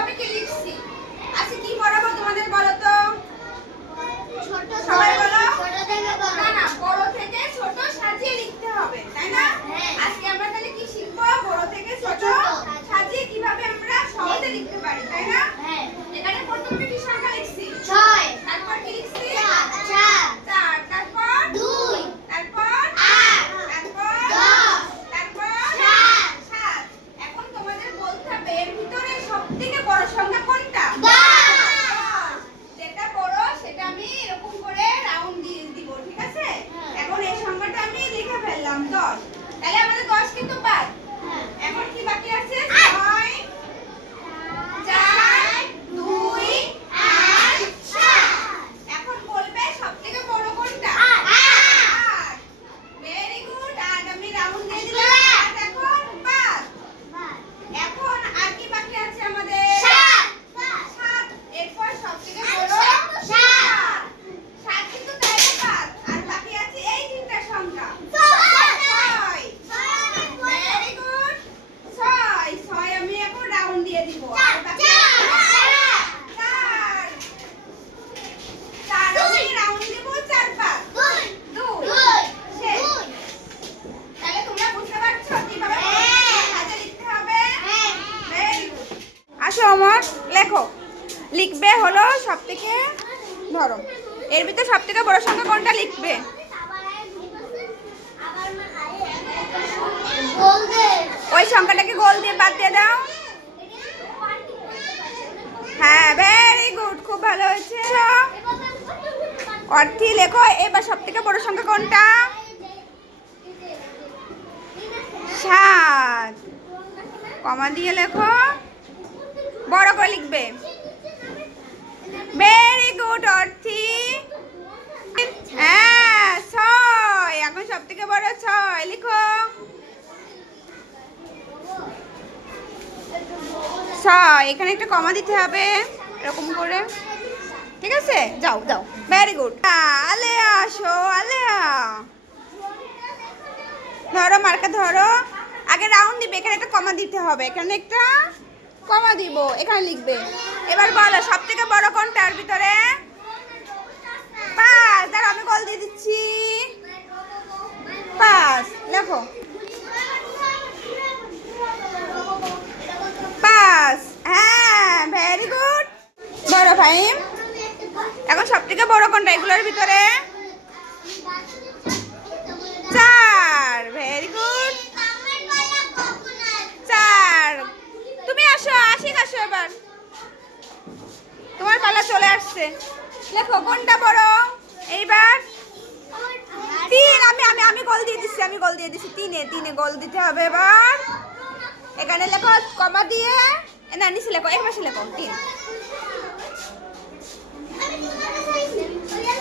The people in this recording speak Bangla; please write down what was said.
আমি কি লিখছি? আচ্ছা কি পড়াবো তোমাদের বলো তো? ছোট সবাই বলো। ছোট থেকে বড়। না না, বড় থেকে ছোট সাজিয়ে লিখতে হবে, তাই না? হ্যাঁ। আজকে আমরা তাহলে কি শিখবো? বড় থেকে ছোট সাজিয়ে কিভাবে আমরা সহজে লিখতে পারি, তাই না? হ্যাঁ। এখানে প্রথমে কি সংখ্যা লিখছি? 6 তারপর কি লিখছি? 4 4, তারপর 2 তারপর 8 তারপর 10 তারপর 7 7। এখন তোমাদের বলতে হবে এর ভিতরে সবথেকে বড় সংখ্যা কোনটা? 10। যেটা বড় সেটা আমি এরকম করে রাউন্ড দিয়ে দিব, ঠিক আছে? এখন এই সংখ্যাটা আমি লিখে ফেললাম 10। তাহলে আমাদের 10 কিন্তু বাদ। এখন কি বাকি আছে? 6 4 2 8 7। এখন বলবে সবথেকে বড় কোনটা? 8। Very good. আর আমি রাউন্ড দিয়ে দিলাম। আর এখন 5। এখন আর কি বাকি আছে আমাদের? 7। এরপর সবথেকে বড় 7। 7 কিন্তু তাইলে 5। আর বাকি আছে এই তিনটা সংখ্যা। 6। Very good. 6 আমি এখন রাউন্ড দিয়ে দিব। আর বাকি আছে 4। 4 আমি রাউন্ড দিব 4 5 2। শেষ। তাহলে তোমরা বুঝতে পারছো কিভাবে সাজিয়ে লিখতে হবে? Very good. আসো অমর, লেখো। লিখবে হলো সবথেকে, ধরো এর ভিতরে সবথেকে বড় সংখ্যা কোনটা লিখবে? ওই সংখ্যাটাকে গোল দিয়ে বাদ দিয়ে দাও। হ্যাঁ, ভেরি গুড, খুব ভালো হয়েছে। অর্থী লেখো। এবার সবথেকে বড় সংখ্যা কোনটা? 7। কমা দিয়ে লেখো, বড় করে লিখবে। ভেরি গুড অর্থী। হ্যাঁ 6। এখন সবথেকে বড় 6 লিখো। 6 এখানে একটা কমা দিতে হবে এরকম করে, ঠিক আছে? যাও যাও, ভেরি গুড। আলেয়া আসো, আলেয়া ধরো, মার্কা ধরো। আগে রাউন্ড দিবে, এখানে একটা কমা দিতে হবে, এখানে একটা কমা দিব, এখানে লিখবে। এবার বলো সবথেকে বড় কোনটার ভিতরে? 5। দাঁড়াও আমি কল দিয়ে দিচ্ছি। 5 লেখো। 5। হ্যাঁ, ভেরি গুড। ধরো ফাহিম। এখন সবথেকে বড় কোনটা এগুলোর ভিতরে? 4। Very good. 4। তুমি আসো, আশিক আসো এবার। তোমার পালা চলে আসছে। লেখো কোনটা বড় এইবার? 3। আমি গোল দিয়ে দিচ্ছি, আমি গোল দিয়ে দিচ্ছি। 3 গোল দিতে হবে এবার। এখানে লেখো কমা দিয়ে, না নিচে লেখো, এই পাশে লেখো 3।